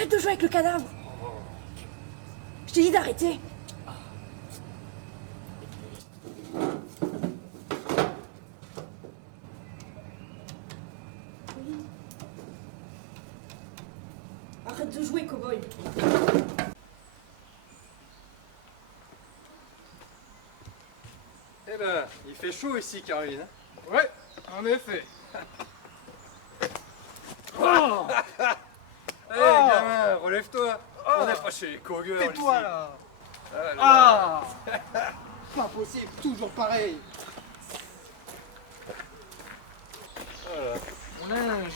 Arrête de jouer avec le cadavre. Je t'ai dit d'arrêter. Arrête de jouer, cow-boy. Eh ben, il fait chaud ici, Caroline. Ouais, en effet. Oh Hé, gamin, relève-toi. On n'est pas chez les cogueurs ici. Tais-toi là. Ah, Pas possible, toujours pareil. voilà. Mon linge.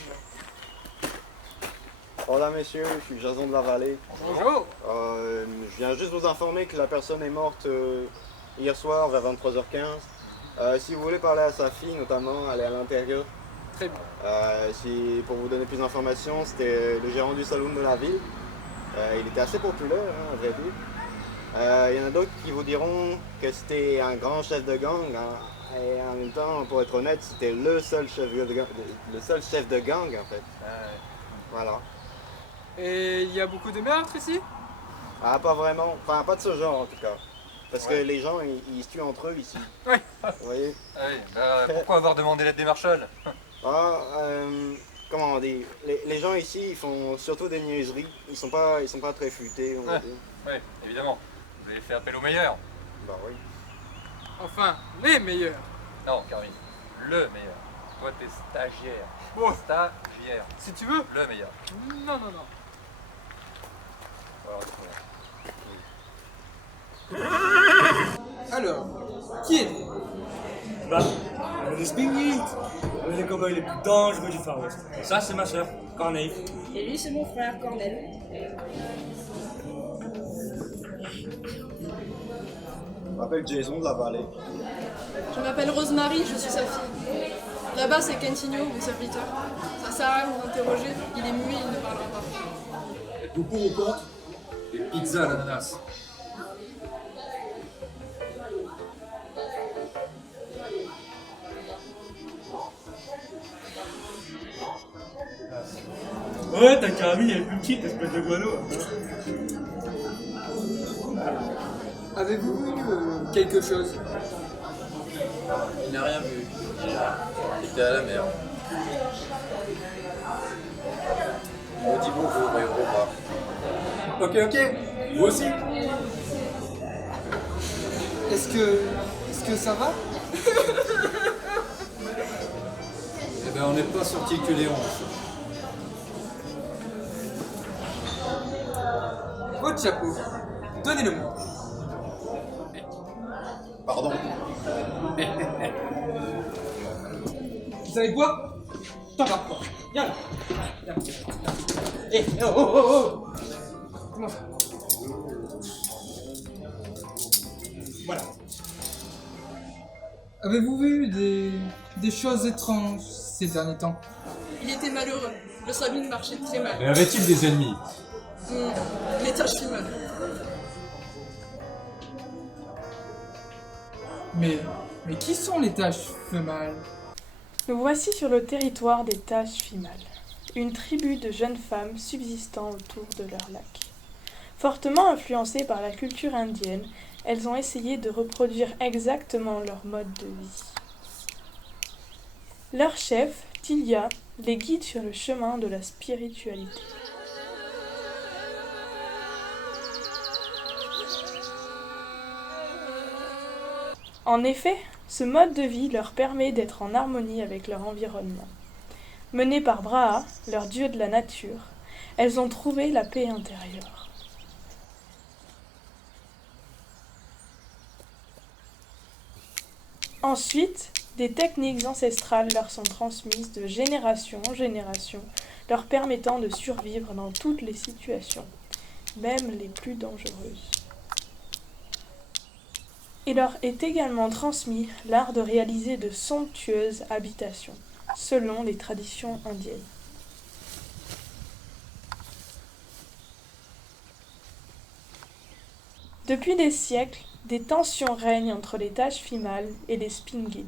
Hola messieurs, je suis Jason de la Vallée. Bonjour. Je viens juste vous informer que la personne est morte hier soir vers 23h15. Si vous voulez parler à sa fille notamment, elle est à l'intérieur. Très bien. Pour vous donner plus d'informations, c'était le gérant du saloon de la ville. Il était assez populaire, hein, à vrai dire. Il y en a d'autres qui vous diront que c'était un grand chef de gang. Hein, et en même temps, pour être honnête, c'était le seul chef de gang en fait. Voilà. Et il y a beaucoup de meurtres ici? Ah, pas vraiment. Enfin, pas de ce genre en tout cas. Parce Ouais. que les gens, ils se tuent entre eux ici. Ouais. Vous voyez? Ah oui, pourquoi avoir demandé l'aide des marshals? Ah, comment on dit? Les gens ici, ils font surtout des niaiseries. Ils sont pas très futés, on va Ouais. dire. Oui, évidemment. Vous avez fait appel au meilleur. Bah oui. Enfin, les meilleurs. Non, Caroline, le meilleur. Toi, t'es stagiaire. Bon, Stagiaire. si tu veux. Le meilleur. Non, non, non. Alors, voilà. Alors, qui êtes-vous? Bah, on est des Springfield. On est les cowboys les plus dangereux du Far West. Ça, c'est ma sœur, Corneille. Et lui, c'est mon frère, Cornel. Je m'appelle Jason de la Vallée. Je m'appelle Rosemary, je suis sa fille. Là-bas, c'est Kentigno, mon serviteur. Ça sert à rien de vous interroger, il est muet, il ne parlera pas. Êtes-vous pour ou contre les pizzas à l'ananas? Ouais, ta caramine, elle est plus petite, espèce de guano. Avez-vous vu quelque chose? Il n'a rien vu. Il était à la mer. On dit bonjour et au revoir. Ok, ok. Vous aussi. Est-ce que ça va? Eh ben, on n'est pas sorti que les 11. Votre chapeau. Donnez-le-moi. Pardon. Vous savez quoi? T'en vas pas. Viens là. Viens. Eh, oh, oh, oh, oh. Comment ça? Voilà. Avez-vous vu des choses étranges ces derniers temps? Il était malheureux, le saloon marchait très mal. Mais avait-il des ennemis? Les tâches fumales. Mais qui sont les taches femelles? Nous voici sur le territoire des Taches Fimales, une tribu de jeunes femmes subsistant autour de leur lac. Fortement influencées par la culture indienne, elles ont essayé de reproduire exactement leur mode de vie. Leur chef, Tilia, les guide sur le chemin de la spiritualité. En effet, ce mode de vie leur permet d'être en harmonie avec leur environnement. Menées par Braha, leur dieu de la nature, elles ont trouvé la paix intérieure. Ensuite, des techniques ancestrales leur sont transmises de génération en génération, leur permettant de survivre dans toutes les situations, même les plus dangereuses. Il leur est également transmis l'art de réaliser de somptueuses habitations, selon les traditions indiennes. Depuis des siècles, des tensions règnent entre les Taches Fimales et les Spingild.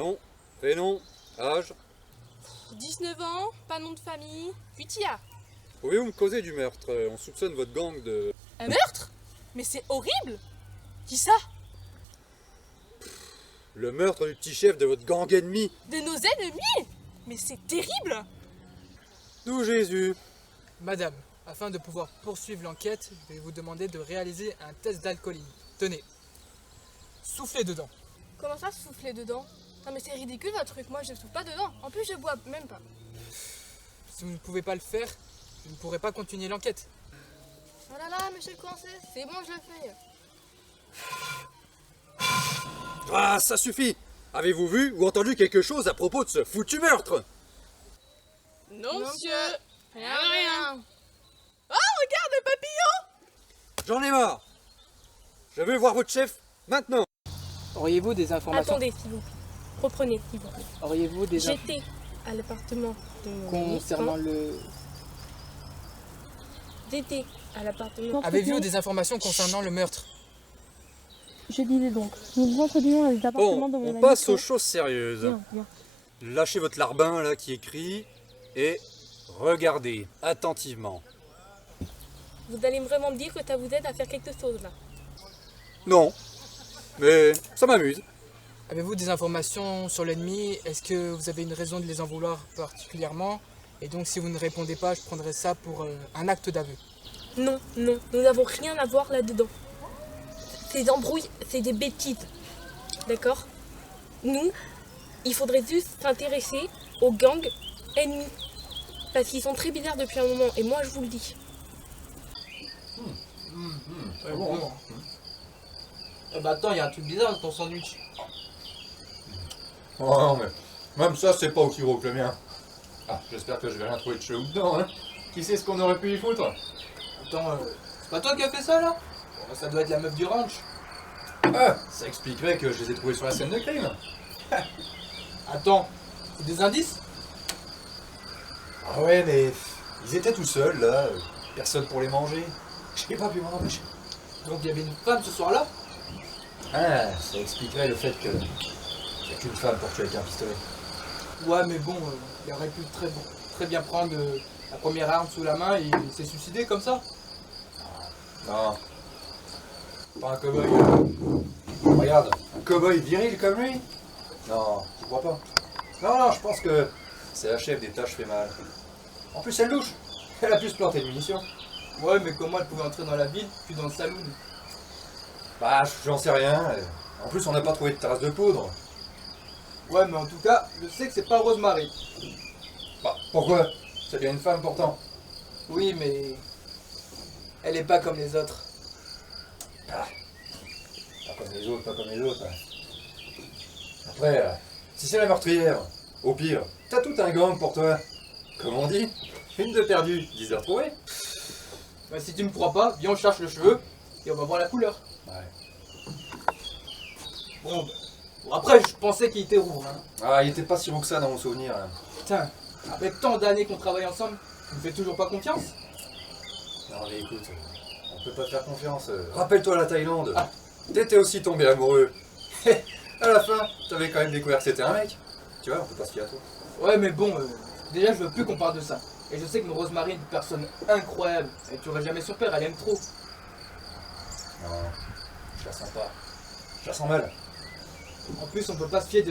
Nom, prénom, âge. 19 ans, pas nom de famille, Cutia. Pouvez-vous me causer du meurtre? On soupçonne votre gang de... Un meurtre? Mais c'est horrible! Qui ça? Le meurtre du petit chef de votre gang ennemi. De nos ennemis? Mais c'est terrible! D'où Jésus. Madame, afin de pouvoir poursuivre l'enquête, je vais vous demander de réaliser un test d'alcoolémie. Tenez. Soufflez dedans. Comment ça souffler dedans? Non mais c'est ridicule votre truc, moi je souffle pas dedans. En plus je bois même pas. Si vous ne pouvez pas le faire, je ne pourrai pas continuer l'enquête. Oh là là, monsieur le coincé, c'est bon, je le fais. Ah, ça suffit. Avez-vous vu ou entendu quelque chose à propos de ce foutu meurtre? Non, monsieur. Rien. J'en ai marre. Je veux voir votre chef maintenant. Auriez-vous des informations Attendez, s'il vous plaît. Reprenez, s'il vous plaît. Auriez-vous des J'étais à l'appartement de mon concernant ami. le... J'étais à l'appartement. Avez-vous des informations concernant le meurtre? Je disais donc, nous nous introduisons dans les appartements Bon, de mon on ami. passe aux choses sérieuses. Viens, viens. Lâchez votre larbin là qui écrit et regardez attentivement. Vous allez vraiment me dire que ça vous aide à faire quelque chose là. Non, mais ça m'amuse. Avez-vous des informations sur l'ennemi? Est-ce que vous avez une raison de les en vouloir particulièrement? Et donc si vous ne répondez pas, je prendrai ça pour un acte d'aveu. Non, nous n'avons rien à voir là-dedans. Ces embrouilles, c'est des bêtises. D'accord? Nous, il faudrait juste s'intéresser aux gangs ennemis. Parce qu'ils sont très bizarres depuis un moment, et moi je vous le dis. Bah attends, il y a un truc bizarre dans ton sandwich. Oh non, mais même ça, c'est pas aussi gros que le mien. Ah, j'espère que je vais rien trouver de chelou dedans, hein. Qui sait ce qu'on aurait pu y foutre? Attends, c'est pas toi qui as fait ça là? Bon, ça doit être la meuf du ranch. Ah, ça expliquerait que je les ai trouvés sur la scène de crime. Attends, c'est des indices? Ah ouais, mais ils étaient tout seuls, là. Personne pour les manger. Je n'ai pas pu m'en empêcher. Donc il y avait une femme ce soir-là? Ah, ça expliquerait le fait que il n'y a qu'une femme pour tuer avec un pistolet. Ouais, mais bon, il aurait pu très bien prendre la première arme sous la main et il s'est suicidé comme ça. Non. Pas un cow-boy. Regarde, un cow-boy viril comme lui? Non, je crois pas. Non, je pense que c'est la chef des tâches fait mal. En plus, elle louche. Elle a pu se planter de munitions. Ouais, mais comment elle pouvait entrer dans la ville puis dans le saloon? Bah, j'en sais rien. En plus, on n'a pas trouvé de traces de poudre. Ouais, mais en tout cas, je sais que c'est pas Rosemary. Bah, pourquoi? C'est bien une femme pourtant. Oui, mais elle est pas comme les autres. Ah. Pas comme les autres, pas comme les autres. Après, si c'est la meurtrière, au pire, t'as tout un gang pour toi. Comme on dit, une de perdue, 10 de retrouvée. Bah, si tu me crois pas, viens on cherche le cheveu et on va voir la couleur. Ouais. Bon, après, je pensais qu'il était roux. Hein. Ah, il était pas si roux que ça dans mon souvenir. Hein. Putain, après tant d'années qu'on travaille ensemble, tu me fais toujours pas confiance? Non mais écoute, on peut pas te faire confiance. Rappelle-toi la Thaïlande. T'étais aussi tombé amoureux. À la fin, t'avais quand même découvert que c'était un mec. Tu vois, on peut pas se fier à toi. Ouais, mais bon, déjà je veux plus qu'on parle de ça. Et je sais que Rosemary est une personne incroyable. Elle tuerait jamais son père, elle aime trop. Non, je la sens pas. Je la sens mal. En plus, on peut pas se fier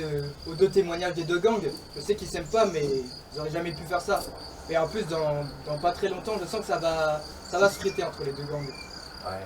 aux deux témoignages des deux gangs. Je sais qu'ils s'aiment pas, mais ils auraient jamais pu faire ça. Et en plus, dans pas très longtemps, je sens que ça va se friter entre les deux gangs. Ouais.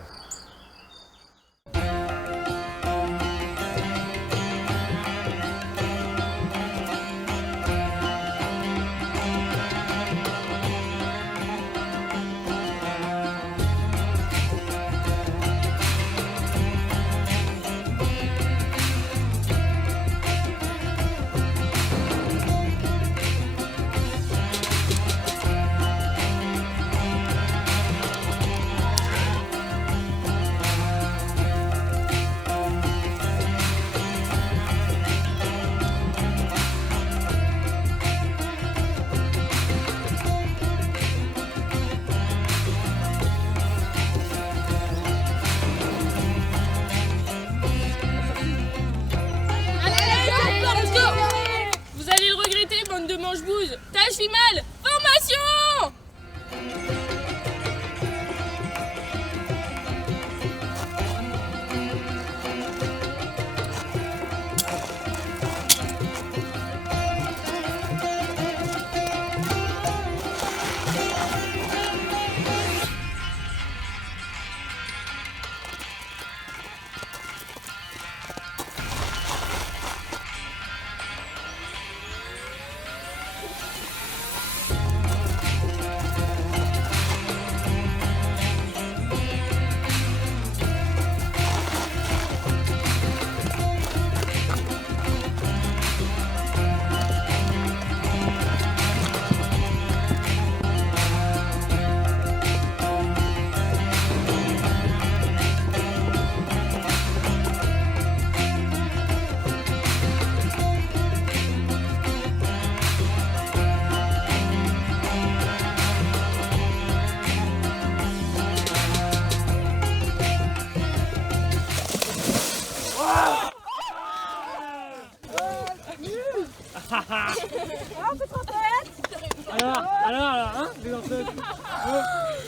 Alors, hein, les enfants.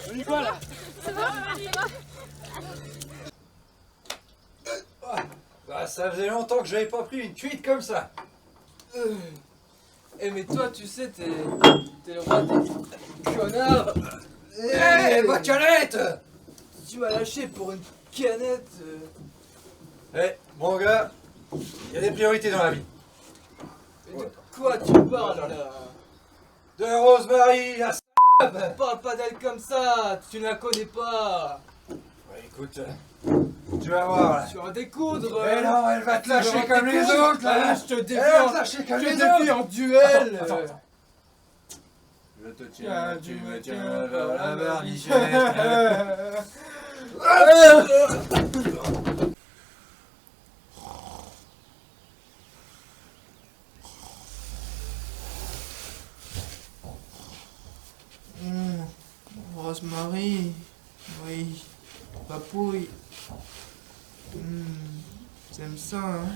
On dit quoi là? Bah, ça faisait longtemps que j'avais pas pris une cuite comme ça. Eh mais toi tu sais t'es le roi des connards. Ma canette! Tu m'as lâché pour une canette. Mon gars, il y a des priorités dans la vie. Mais de quoi tu parles là? De Rosemary, la Parle pas d'elle comme ça, tu ne la connais pas. Ouais, écoute, tu vas voir là. Tu vas en découdre. Mais non, elle va te lâcher comme les autres là. Je te défie Elle va te lâcher comme les autres. en duel. Attends. Je te tiens, tu me tiens vers la barbichette. Rosemary, oui, papouille. T'aimes ça, hein?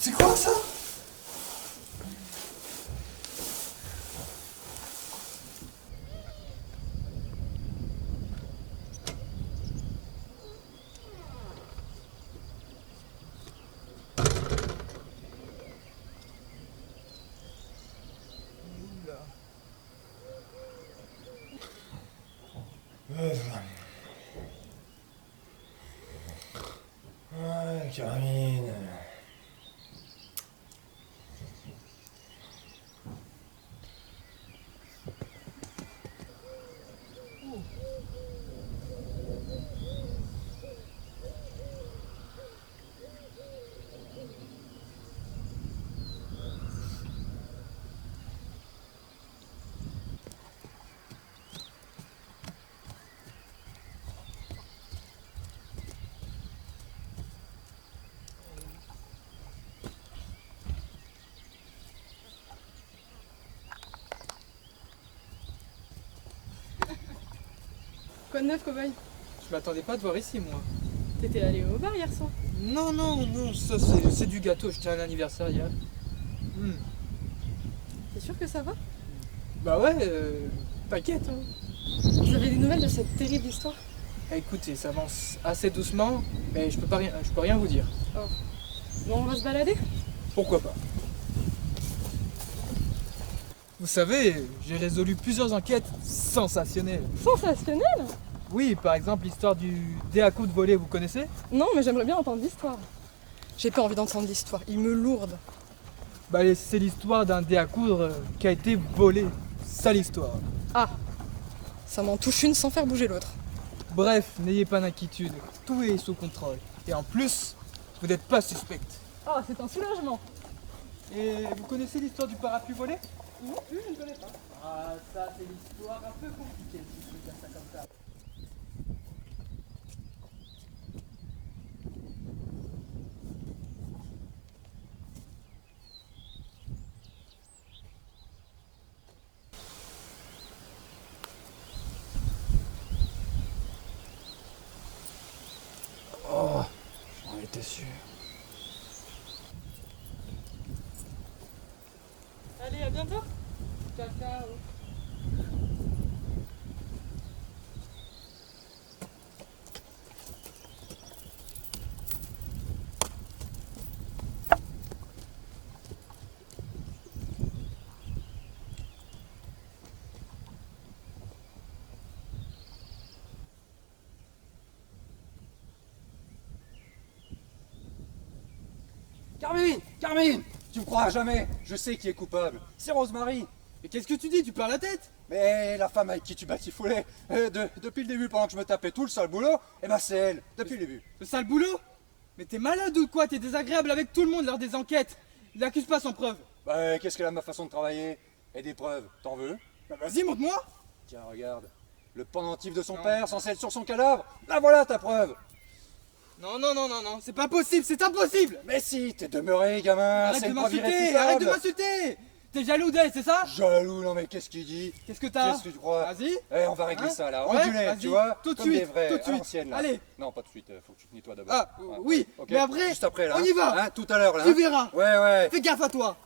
C'est quoi ça? Carmine. Quoi de neuf, cobaye? Je m'attendais pas à te voir ici, moi. T'étais allé au bar hier soir? Non, ça c'est du gâteau, je tiens un anniversaire hier. T'es sûr que ça va? Bah ouais, t'inquiète. Hein. Vous avez des nouvelles de cette terrible histoire? Écoutez, ça avance assez doucement, mais je peux rien vous dire. Bon, on va se balader? Pourquoi pas? Vous savez, j'ai résolu plusieurs enquêtes sensationnelles. Sensationnel? Oui, par exemple l'histoire du dé à coups de volée, vous connaissez? Non, mais j'aimerais bien entendre l'histoire. J'ai pas envie d'entendre l'histoire, il me lourde. Bah c'est l'histoire d'un dé à coudre qui a été volé. Ça l'histoire. Ah, ça m'en touche une sans faire bouger l'autre. Bref, n'ayez pas d'inquiétude, tout est sous contrôle. Et en plus, vous n'êtes pas suspecte. Ah, c'est un soulagement. Et vous connaissez l'histoire du parapluie volé? Non, je ne connais pas. Ah, ça c'est l'histoire un peu compliquée, si je peux dire ça comme ça. Oh, j'en étais sûr. Allez, à bientôt. Ciao, ciao. Carmine, tu me croiras jamais, je sais qui est coupable. C'est Rosemary. Mais qu'est-ce que tu dis? Tu perds la tête? Mais la femme avec qui tu batifoulais, depuis le début, pendant que je me tapais tout le sale boulot, eh ben c'est elle, depuis le début. Le sale boulot? Mais t'es malade ou quoi? T'es désagréable avec tout le monde lors des enquêtes. Il l'accuse pas sans preuve. Bah, qu'est-ce qu'elle a ma façon de travailler? Et des preuves, t'en veux? Bah vas-y, montre-moi. Tiens, regarde. Le pendentif de son père censé être sur son cadavre. Là voilà ta preuve. Non, c'est pas possible, c'est impossible. Mais si, t'es demeuré, gamin. Arrête c'est de une preuve m'insulter, irréfutable. arrête de m'insulter. T'es jaloux d'elle, c'est ça? Jaloux, non mais qu'est-ce qu'il dit? Qu'est-ce que t'as? Qu'est-ce que tu crois? Vas-y. Eh, on va régler Hein? ça là, Ouais, ondulé, vas-y. tu vois? Tout de Comme suite, des vrais, tout de à suite. l'ancienne, là. Allez. Non, pas tout de suite, faut que tu te nettoies d'abord. Ah, oui, Ok. mais après, Juste après là. on y va. Hein, tout à l'heure là. Tu hein. verras. Ouais, ouais. Fais gaffe à toi.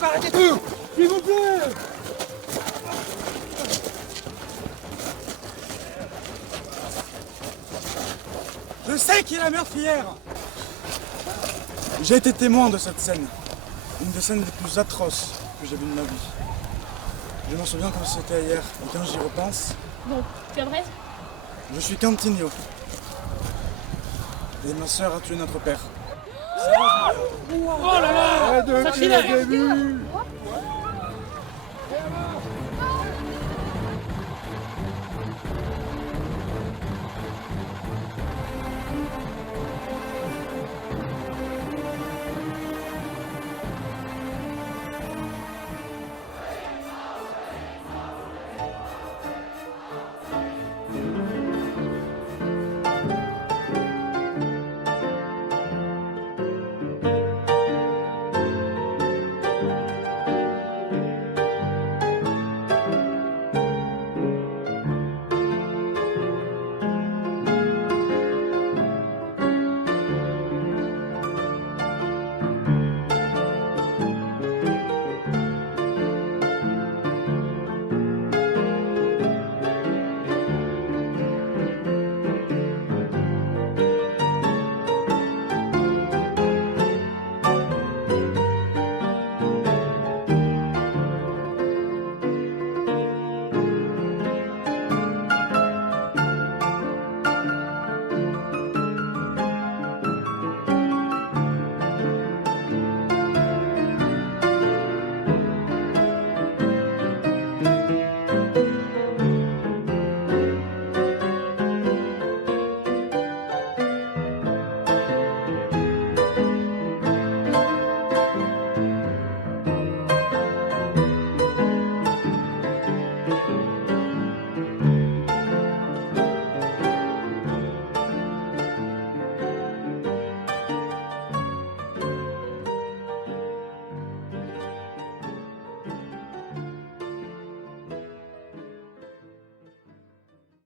Arrêtez tout! S'il vous plaît! Je sais qui est la meurtrière. J'ai été témoin de cette scène. Une des scènes les plus atroces que j'ai vues de ma vie. Je m'en souviens comme si c'était hier. Et quand j'y repense, Bon, c'est vrai? je suis Cantigno. Et ma sœur a tué notre père. Oh là là! Depuis le début!